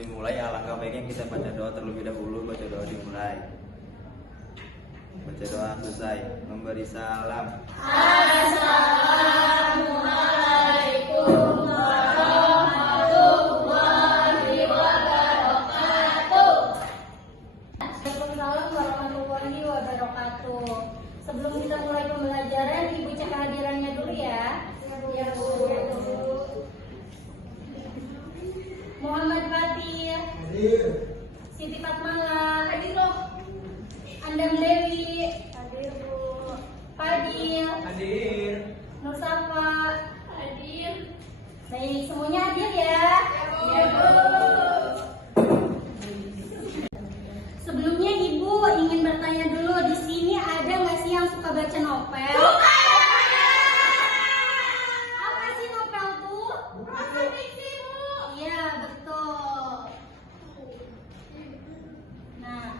dimulai, alangkah baiknya kita baca doa terlebih dahulu. Baca doa dimulai. Baca doa selesai. Memberi salam. Assalamualaikum warahmatullahi wabarakatuh. Waalaikumsalam warahmatullahi wabarakatuh. Sebelum kita mulai pembelajaran, Ibu cek kehadirannya dulu ya. Ya Bu. Muhammad Fatir. Hadir. Siti Fatmala. Hadir loh. Andam Dewi. Hadir Bu. Fadil. Hadir. Nur Safa. Hadir. Baik, semuanya hadir ya. Ya Bu. Sebelumnya Ibu ingin bertanya dulu, di sini ada nggak sih yang suka baca novel? Apa sih novel tuh? Novel fiksi Bu. Iya, betul. Nah,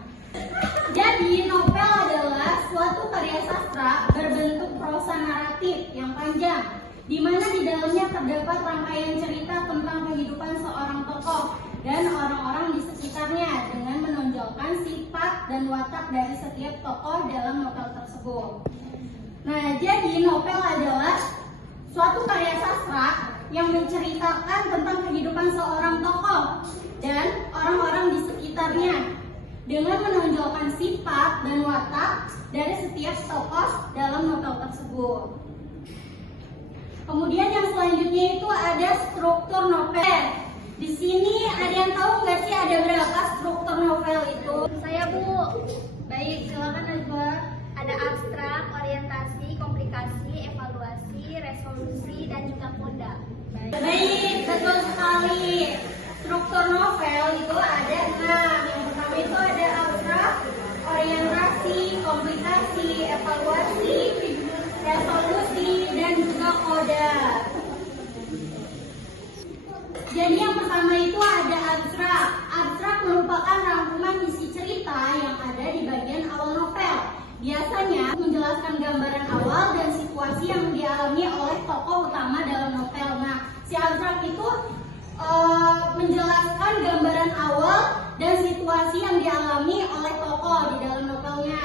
jadi novel adalah suatu karya sastra berbentuk prosa naratif yang panjang, di mana di dalamnya terdapat rangkaian cerita tentang kehidupan seorang tokoh dan orang-orang di sekitarnya dengan menonjolkan sifat dan watak dari setiap tokoh dalam novel tersebut. Nah, jadi novel adalah suatu karya sastra yang menceritakan tentang kehidupan seorang tokoh dan orang-orang di sekitarnya dengan menonjolkan sifat dan watak dari setiap tokoh dalam novel tersebut. Kemudian yang selanjutnya itu ada struktur novel. Di sini ada yang tahu nggak sih ada berapa struktur novel itu? Saya Bu. Baik, silakan Najwa. Ada abstrak, orientasi, komplikasi, evaluasi, resolusi, dan juga koda. Baik, betul sekali. Struktur novel itu ada 6. Yang pertama itu ada abstrak, orientasi, komplikasi, evaluasi, resolusi, dan juga koda. Jadi yang pertama itu ada abstrak. Abstrak merupakan rangkuman isi cerita yang ada di bagian awal novel. Biasanya menjelaskan gambaran awal dan situasi yang dialami oleh tokoh utama dalam novel. Nah, si abstrak itu menjelaskan gambaran awal dan situasi yang dialami oleh tokoh di dalam novelnya.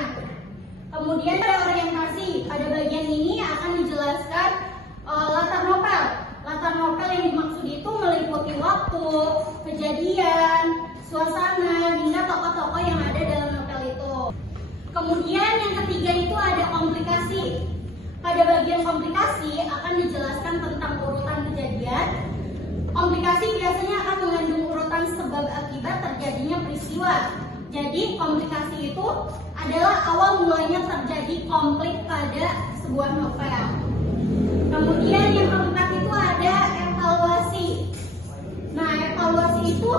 Kemudian ada orientasi. Pada bagian ini akan dijelaskan latar novel. Latar novel yang dimaksud itu meliputi waktu, kejadian, suasana, hingga tokoh-tokoh yang ada dalam novel itu. Kemudian yang ketiga itu ada komplikasi. Pada bagian komplikasi akan dijelaskan tentang urutan kejadian. Komplikasi biasanya akan mengandung urutan sebab akibat terjadinya peristiwa. Jadi komplikasi itu adalah awal mulanya terjadi konflik pada sebuah novel. Kemudian yang keempat itu ada evaluasi. Nah, evaluasi itu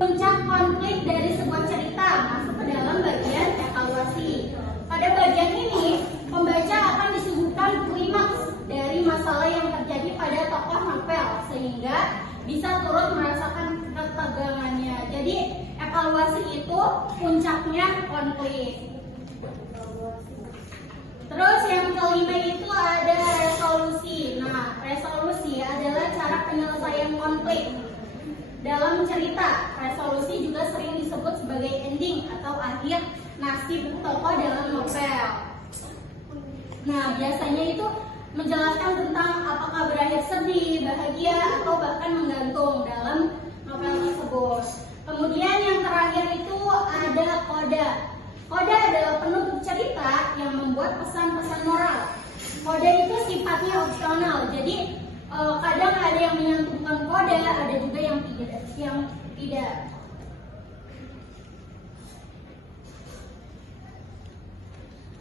puncak konflik dari sebuah cerita masuk ke dalam bagian evaluasi. Pada bagian ini, pembaca akan disuguhkan klimaks dari masalah yang terjadi pada tokoh novel sehingga bisa turut merasakan ketegangannya. Jadi, evaluasi itu puncaknya konflik. Terus yang kelima itu ada resolusi. Nah, resolusi adalah cara penyelesaian konflik dalam cerita. Resolusi juga sering disebut sebagai ending atau akhir nasib tokoh dalam novel. Nah, biasanya itu menjelaskan tentang apakah berakhir sedih, bahagia, atau bahkan menggantung dalam novel tersebut. Kemudian yang terakhir itu ada koda. Koda adalah penutup cerita yang membuat pesan-pesan moral. Koda itu sifatnya opsional, jadi kadang ada yang menyantumkan koda, ada juga yang tidak.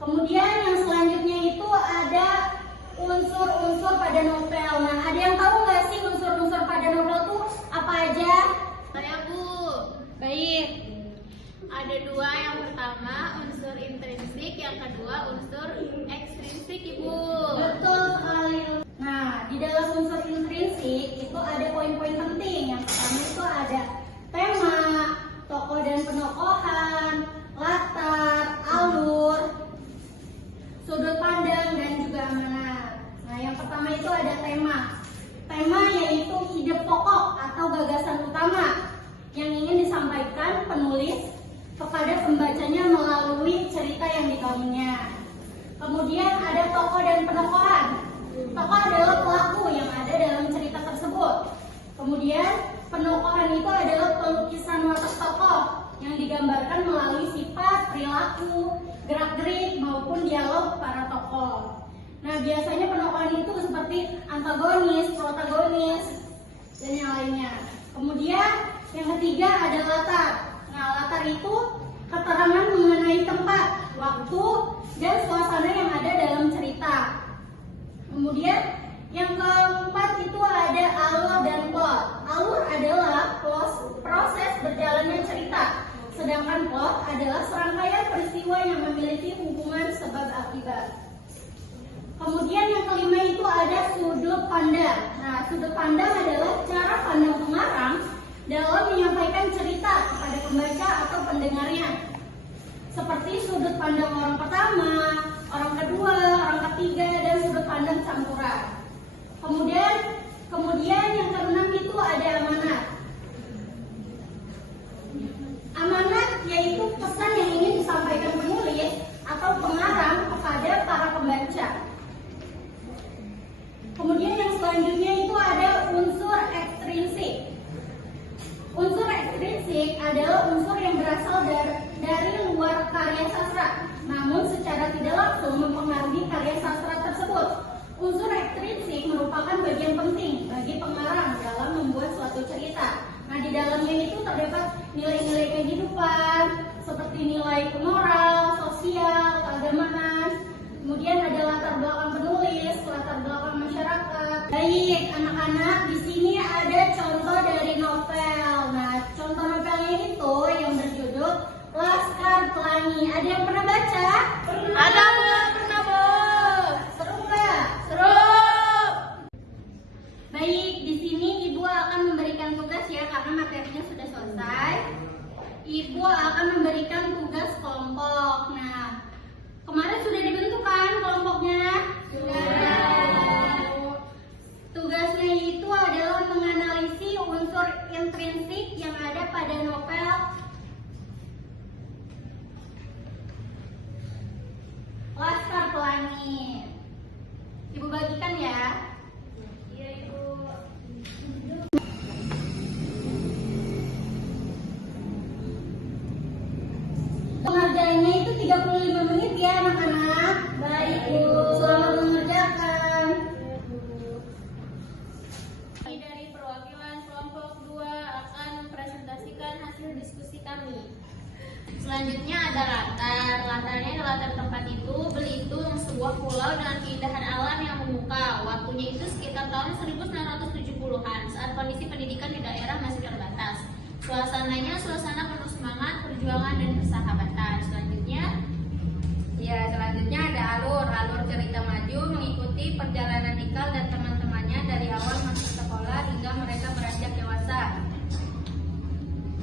Kemudian yang selanjutnya itu ada unsur-unsur pada novel. Nah, ada yang tahu nggak sih unsur-unsur pada novel itu apa aja? Saya Bu. Baik. Ada dua, yang pertama unsur intrinsik, yang kedua unsur ekstrinsik Ibu. Betul sekali. Nah, di dalam unsur intrinsik itu ada poin-poin penting. Yang pertama itu ada tema, tokoh dan penokohan, latar, alur, sudut pandang, dan juga amanat. Nah, yang pertama itu ada tema. Tema yaitu ide pokok atau gagasan utama yang ingin penulis kepada pembacanya melalui cerita yang dibangunnya. Kemudian ada tokoh dan penokohan. Tokoh adalah pelaku yang ada dalam cerita tersebut. Kemudian penokohan itu adalah pelukisan watak tokoh yang digambarkan melalui sifat, perilaku, gerak-gerik maupun dialog para tokoh. Nah, biasanya penokohan itu seperti antagonis, protagonis, dan yang lainnya. Kemudian yang ketiga ada latar. Nah, latar itu keterangan mengenai tempat, waktu, dan suasana yang ada dalam cerita. Kemudian yang keempat itu ada alur dan plot. Alur adalah proses berjalannya cerita, sedangkan plot adalah serangkaian peristiwa yang memiliki hubungan sebab akibat. Kemudian yang kelima itu ada sudut pandang. Nah, sudut pandang adalah cara pandang pengarang dalam menyampaikan cerita kepada pembaca atau pendengarnya. Seperti sudut pandang orang pertama, orang kedua, orang ketiga, dan sudut pandang campuran. Kemudian yang keenam itu ada amanat. Amanat yaitu pesan yang ingin disampaikan penulis atau pengarang kepada para pembaca. Kemudian yang selanjutnya itu ada unsur ekstrinsik. Unsur ekstrinsik adalah unsur yang berasal dari luar karya sastra, namun secara tidak langsung mempengaruhi karya sastra tersebut. Unsur ekstrinsik merupakan bagian penting bagi pengarang dalam membuat suatu cerita. Nah, di dalamnya itu terdapat nilai-nilai kehidupan seperti nilai moral, sosial, keagamaan. Kemudian ada latar belakang penulis, latar belakang masyarakat. Baik, anak-anak, di sini ada contoh dari novel. Nah, contoh novelnya itu yang berjudul Laskar Pelangi. Ada yang pernah baca? Ada belum pernah, Bu? Seru nggak? Seru. Baik, di sini Ibu akan memberikan tugas ya, karena materinya sudah selesai. Ibu akan memberikan tugas kelompok. Nah, kemarin sudah dibentuk kan kelompoknya? Sudah. Tugasnya itu adalah menganalisis unsur intrinsik yang ada pada novel Laskar Pelangi. Ibu bagikan ya. Iya, Ibu. Pengerjaannya itu 35 menit ya anak-anak. Baik, Bu. Selamat mengerjakan. Dari perwakilan kelompok 2 akan mempresentasikan hasil diskusi kami. Selanjutnya ada latar. Latarnya adalah latar tempat itu Belitung, sebuah pulau dengan keindahan alam yang memukau. Waktunya itu sekitar tahun 1970-an saat kondisi pendidikan di daerah masih terbatas. Suasananya suasana penuh semangat, perjuangan, dan persahabatan. Selanjutnya ada alur cerita maju mengikuti perjalanan Ikal dan teman-temannya dari awal masuk sekolah hingga mereka beranjak dewasa.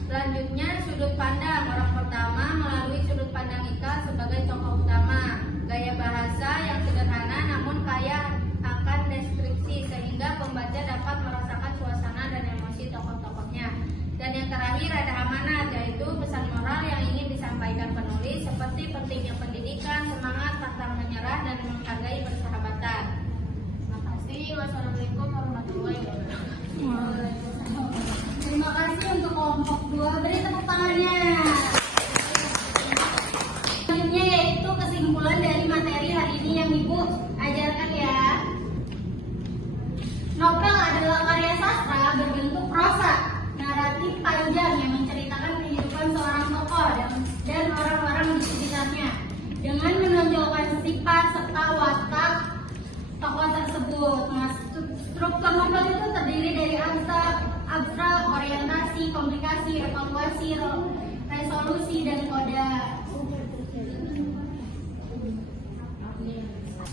Selanjutnya sudut pandang. Orang pertama melalui sudut pandang Ikal sebagai tokoh utama. Gaya bahasa yang sederhana namun kaya akan deskripsi sehingga pembaca dapat merasakan suasana dan emosi tokoh-tokohnya. Dan yang terakhir ada amanat, yaitu pesan moral yang ingin disampaikan penulis seperti pentingnya pendidikan, semangat, pantang menyerah, dan menghargai persahabatan. Terima kasih. Wassalamualaikum warahmatullahi wabarakatuh. Terima kasih untuk kelompok 2. Beri tepuk tangannya. Selanjutnya yaitu kesimpulan dari materi hari ini yang Ibu ajarkan ya. Novel adalah karya sastra berbentuk prosa, naratif panjang yang menceritakan kehidupan seorang tokoh dan orang-orang di sekitarnya dengan menonjolkan sifat serta watak tokoh tersebut. Nah, struktur novel itu terdiri dari abstrak, orientasi, komplikasi, evaluasi, resolusi, dan koda.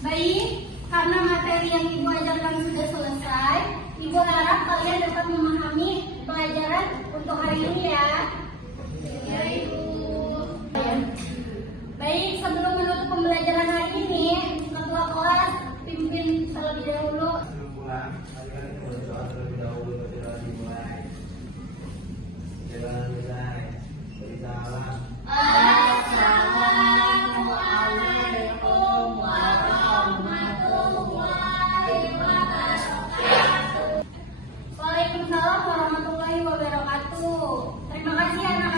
Baik, karena materi yang Ibu ajarkan sudah selesai, Ibu harap kalian dapat memahami pelajaran untuk hari ini ya. Ya, Ibu. Baik, sebelum menutup pembelajaran hari ini, ketua kelas pimpin terlebih dahulu. Terlebih dahulu dimulai. Jangan selesai. Assalamualaikum warahmatullahi wabarakatuh. Waalaikumsalam warahmatullahi wabarakatuh. Terima kasih anak